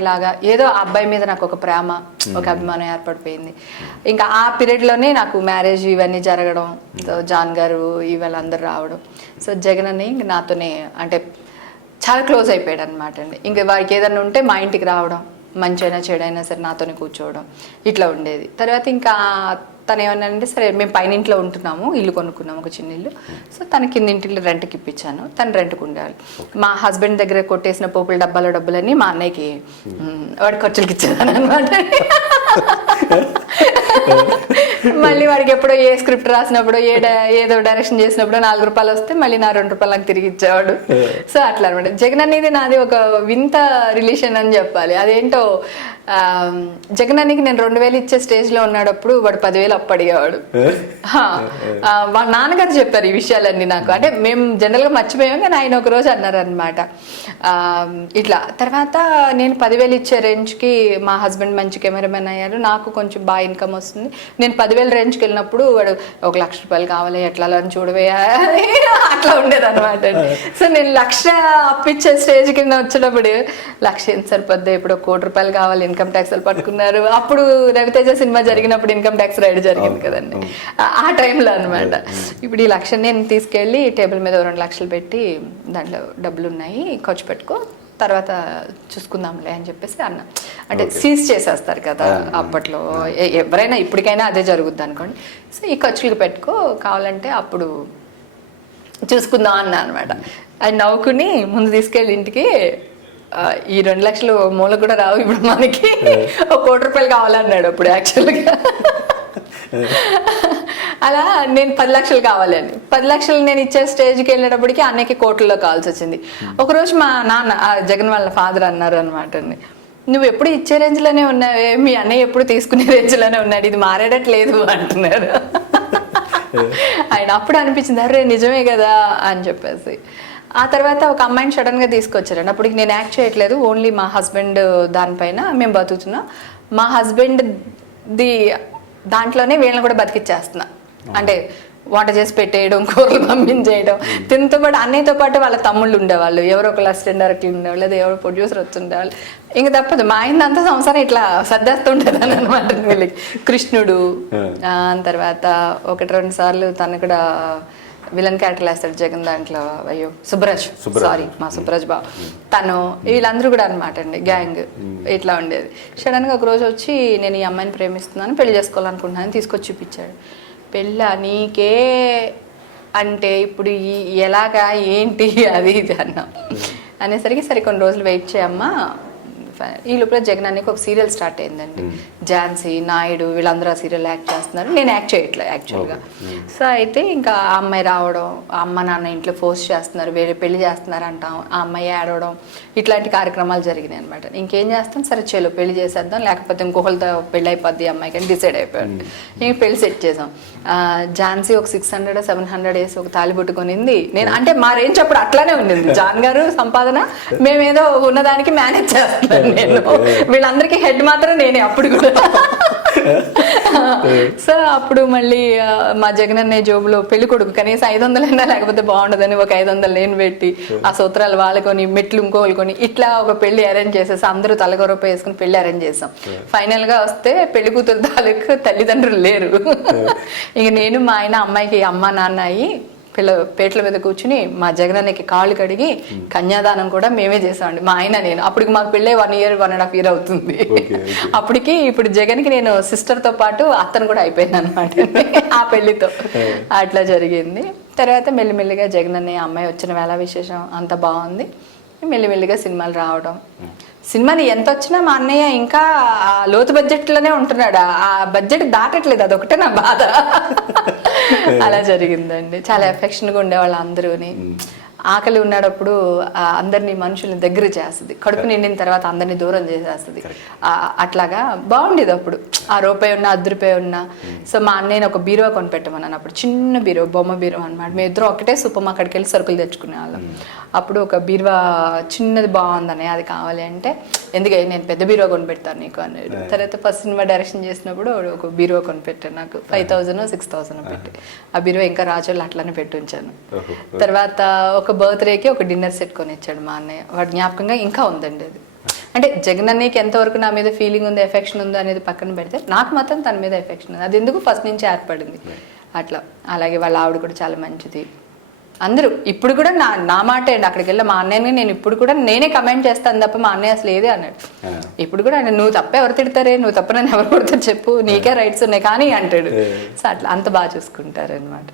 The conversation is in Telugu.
ఇలాగా ఏదో ఆ అబ్బాయి మీద నాకు ఒక ప్రేమ, ఒక అభిమానం ఏర్పడిపోయింది. ఇంకా ఆ పీరియడ్లోనే నాకు మ్యారేజ్ ఇవన్నీ జరగడం, సో జాన్ గారు వీళ్ళందరూ రావడం, సో జగన్ అని ఇంక నాతోనే అంటే చాలా క్లోజ్ అయిపోయాడు అనమాట అండి. ఇంకా వాడికి ఏదన్నా ఉంటే మా ఇంటికి రావడం, మంచైనా చెడైనా సరే నాతోనే కూర్చోవడం ఇట్లా ఉండేది. తర్వాత ఇంకా తను ఏమన్నానంటే, సరే మేము పైన ఇంట్లో ఉంటున్నాము, ఇల్లు కొనుక్కున్నాము, ఒక చిన్న ఇల్లు, సో తన కింద ఇంటిలో రెంట్కి ఇప్పించాను, తను రెంట్కి ఉండేవాళ్ళు. మా హస్బెండ్ దగ్గర కొట్టేసిన పోపుల డబ్బాలన్నీ మా అన్నయ్యకి వాడి ఖర్చులకి ఇచ్చేదాను అనమాట. మళ్ళీ వాడికి ఎప్పుడో ఏ స్క్రిప్ట్ రాసినప్పుడు ఏదో డైరెక్షన్ చేసినప్పుడు ₹4 వస్తే మళ్ళీ నా ₹2 నాకు తిరిగి ఇచ్చేవాడు. సో అట్లా అనమాట. జగన్ అనేది నాది ఒక వింత రిలేషన్ అని చెప్పాలి. అదేంటో జగన్ అన్నికి నేను 2000 ఇచ్చే స్టేజ్లో ఉన్నాడప్పుడు వాడు 10,000 అప్పు అడిగేవాడు. వాళ్ళ నాన్నగారు చెప్పారు ఈ విషయాలన్నీ నాకు. అంటే మేము జనరల్గా మర్చిపోయాం, కానీ ఆయన ఒక రోజు అన్నారు అనమాట ఇట్లా. తర్వాత నేను 10,000 ఇచ్చే రేంజ్కి మా హస్బెండ్ మంచి కెమెరామెన్ అయ్యారు, నాకు కొంచెం బాగా ఇన్కమ్ వస్తుంది. నేను 10,000 రేంజ్కి వెళ్ళినప్పుడు వాడు ₹1,00,000 కావాలి ఎట్లా అని చూడవే అట్లా ఉండేది అనమాట. సో నేను 1,00,000 అప్పిచ్చే స్టేజ్కి వచ్చినప్పుడు 1,00,000 ఎంత సరిపోద్ది, ఇప్పుడు ₹1,00,00,000 కావాలి, ఇన్కమ్ ట్యాక్స్ పట్టుకున్నారు. అప్పుడు రవితేజ సినిమా జరిగినప్పుడు ఇన్కమ్ ట్యాక్స్ రైడ్ జరిగింది కదండి, ఆ టైంలో అనమాట. ఇప్పుడు ఈ 1,00,000 నేను తీసుకెళ్ళి టేబుల్ మీద 2,00,000 పెట్టి దాంట్లో డబ్బులు ఉన్నాయి ఖర్చు పెట్టుకో, తర్వాత చూసుకుందాంలే అని చెప్పేసి అన్న. అంటే సీజ్ చేసేస్తారు కదా అప్పట్లో, ఎవరైనా ఇప్పటికైనా అదే జరుగుద్ది అనుకోండి. సో ఈ ఖర్చులకు పెట్టుకో, కావాలంటే అప్పుడు చూసుకుందాం అన్నా అనమాట. అది నవ్వుకుని ముందు తీసుకెళ్ళి ఇంటికి ఈ 2,00,000 మూల కూడా రావు ఇప్పుడు మనకి, ₹1,00,00,000 కావాలన్నాడు అప్పుడు యాక్చువల్గా. అలా నేను 10,00,000 కావాలని 10,00,000 నేను ఇచ్చే స్టేజ్కి వెళ్ళేటప్పటికి అన్నయ్యకి కోట్లలో కావాల్సి వచ్చింది. ఒకరోజు మా నాన్న జగన్ వాళ్ళ ఫాదర్ అన్నారు అనమాట అండి, నువ్వు ఎప్పుడు ఇచ్చే రేంజ్లోనే ఉన్నావే, మీ అన్నయ్య ఎప్పుడు తీసుకునే రేంజ్లోనే ఉన్నాడు, ఇది మారేటట్లేదు అంటున్నారు. ఆయన అప్పుడు అనిపించింది అరే నిజమే కదా అని చెప్పేసి. ఆ తర్వాత ఒక అమ్మాయిని సడన్గా తీసుకొచ్చారండి. అప్పటికి నేను యాక్ట్ చేయట్లేదు, ఓన్లీ మా హస్బెండ్ దానిపైన మేము బతుకుతున్నాం. మా హస్బెండ్ది దాంట్లోనే వీళ్ళని కూడా బతికిచ్చేస్తున్నా. అంటే వంట చేసి పెట్టేయడం, కూరలు పంపించేయడం, తినతో పాటు అన్నయ్యతో పాటు వాళ్ళ తమ్ముళ్ళు ఉండేవాళ్ళు, ఎవరో ఒక అసిస్టెంట్ డైరెక్టర్ ఉండేవాళ్ళు, లేదా ఎవరో ప్రొడ్యూసర్ వచ్చుండేవాళ్ళు. ఇంక తప్పదు మా ఆయనంతా సంవత్సరం ఇట్లా సర్దేస్తుంటేదాన్ని అనమాట. వీళ్ళకి కృష్ణుడు, తర్వాత 1-2 సార్లు తను కూడా విలన్ క్యారెక్టర్ వేస్తాడు జగన్ దాంట్లో, అయ్యో సుబ్బరాజ్, సారీ మా సుబ్బరాజ్ బాబు, తను వీళ్ళందరూ కూడా అనమాట అండి గ్యాంగ్ ఇట్లా ఉండేది. సడన్గా ఒక రోజు వచ్చి నేను ఈ అమ్మాయిని ప్రేమిస్తున్నాను, పెళ్లి చేసుకోవాలనుకుంటున్నాను, తీసుకొచ్చి చూపించాడు. పెళ్ళా నీకే అంటే ఇప్పుడు ఎలాగా ఏంటి అది ఇది అన్నా అనేసరికి సరే కొన్ని రోజులు వెయిట్ చేయమ్మా. ఈ లోపల జగన్ అన్నకి ఒక సీరియల్ స్టార్ట్ అయిందండి, ఝాన్సీ, నాయుడు వీళ్ళందరూ ఆ సీరియల్ యాక్ట్ చేస్తున్నారు, నేను యాక్ట్ చేయట్లేదు యాక్చువల్గా. సో అయితే ఇంకా ఆ అమ్మాయి రావడం, ఆ అమ్మ నాన్న ఇంట్లో ఫోర్స్ చేస్తున్నారు, వేరే పెళ్లి చేస్తున్నారు అంటాం, ఆ అమ్మాయి ఆడవడం, ఇట్లాంటి కార్యక్రమాలు జరిగినాయి అనమాట. ఇంకేం చేస్తాం, సరే చెలో పెళ్లి చేసేద్దాం, లేకపోతే ఇంకొకరితో పెళ్ళి అయిపోద్ది అమ్మాయికి అని డిసైడ్ అయిపోయాడు. ఇంక పెళ్లి సెట్ చేసాం. ఝాన్సీ ఒక 600-700 వేసి ఒక తాళి పుట్టుకొనింది. నేను అంటే మా రేంజ్ అప్పుడు అట్లానే ఉండింది, జాన్ గారు సంపాదన, మేమేదో ఉన్నదానికి మేనేజ్ చేస్తున్నాను నేను, వీళ్ళందరికీ హెడ్ మాత్రం నేనే అప్పుడు కూడా. సో అప్పుడు మళ్ళీ మా జగన్ అన్నయ్య జోబులో పెళ్లి కొడుకు కనీసం 500 లేకపోతే బాగుండదని ఒక 500 నేను పెట్టి, ఆ సూత్రాలు వాళ్ళకొని, మెట్లు ఇంకోలుకొని, ఇట్లా ఒక పెళ్లి అరేంజ్ చేసేసి అందరూ తలగొరప వేసుకుని పెళ్లి అరేంజ్ చేసాం. ఫైనల్ గా వస్తే పెళ్లి కూతురు తాలూకు తల్లిదండ్రులు లేరు. ఇక నేను మా ఆయన అమ్మాయికి అమ్మ నాన్న అయ్యి పేట్ల మీద కూర్చుని మా జగనన్నకి కాళ్ళు కడిగి కన్యాదానం కూడా మేమే చేసామండి, మా ఆయన నేను. అప్పటికి మాకు పెళ్ళే 1 year 1.5 year అవుతుంది. అప్పటికి ఇప్పుడు జగన్కి నేను సిస్టర్తో పాటు అత్తను కూడా అయిపోయింది అనమాట ఆ పెళ్లితో. అట్లా జరిగింది. తర్వాత మెల్లిమెల్లిగా జగనన్నయ్య అమ్మాయి వచ్చిన వేళ విశేషం అంత బాగుంది. మెల్లిమెల్లిగా సినిమాలు రావడం, సినిమాని ఎంత వచ్చినా మా అన్నయ్య ఇంకా లోతు బడ్జెట్లోనే ఉంటున్నాడు, ఆ బడ్జెట్ దాటట్లేదు, అదొకటే నా బాధ. అలా జరిగిందండి. చాలా ఎఫెక్షన్గా ఉండేవాళ్ళు అందరూని. ఆకలి ఉన్నప్పుడు అందరినీ మనుషుల్ని దగ్గర చేస్తుంది, కడుపు నిండిన తర్వాత అందరినీ దూరం చేసేస్తుంది. అట్లాగా బాగుండేది అప్పుడు. ఆ రూపాయి ఉన్నా ₹10 ఉన్నా. సో మా అన్నయ్యని ఒక బీరువా కొనిపెట్టమన్నాను అప్పుడు, చిన్న బీరువా, బొమ్మ బీరువా అనమాట. మేము ఇద్దరం ఒకటే సూపర్ మార్కెట్కి వెళ్ళి సరుకులు తెచ్చుకునే వాళ్ళం. అప్పుడు ఒక బీరువా చిన్నది బాగుందని అది కావాలి అంటే, ఎందుకంటే నేను పెద్ద బీరువా కొనిపెడతాను నీకు అన్నాడు. తర్వాత ఫస్ట్ సినిమా డైరెక్షన్ చేసినప్పుడు ఒక బీరువా కొనిపెట్టాను నాకు 5,000-6,000 పెట్టి. ఆ బీరువా ఇంకా రాజోళ్ళు అట్లానే పెట్టి ఉంచాను. తర్వాత ఒక బర్త్డేకి ఒక డిన్నర్ సెట్ కొని ఇచ్చాడు మా అన్నయ్య, వాడి జ్ఞాపకంగా ఇంకా ఉందండి అది. అంటే జగన్ అన్నయ్యకి ఎంతవరకు నా మీద ఫీలింగ్ ఉంది, ఎఫెక్షన్ ఉందో అనేది పక్కన పెడితే నాకు మాత్రం తన మీద ఎఫెక్షన్ ఉంది. అది ఎందుకు ఫస్ట్ నుంచి ఏర్పడింది అట్లా. అలాగే వాళ్ళ ఆవిడ కూడా చాలా మంచిది. అందరూ ఇప్పుడు కూడా నా మాట అండి, అక్కడికి వెళ్ళి మా అన్నయ్యని నేను ఇప్పుడు కూడా నేనే కమెంట్ చేస్తాను తప్ప మా అన్నయ్య అసలు ఏదే అన్నాడు. ఇప్పుడు కూడా ఆయన నువ్వు తప్ప ఎవరు తిడతారే, నువ్వు తప్ప నన్ను ఎవరు కొడతారు చెప్పు, నీకే రైట్స్ ఉన్నాయి కానీ అంటాడు. సో అట్లా అంత బాగా చూసుకుంటారు అనమాట.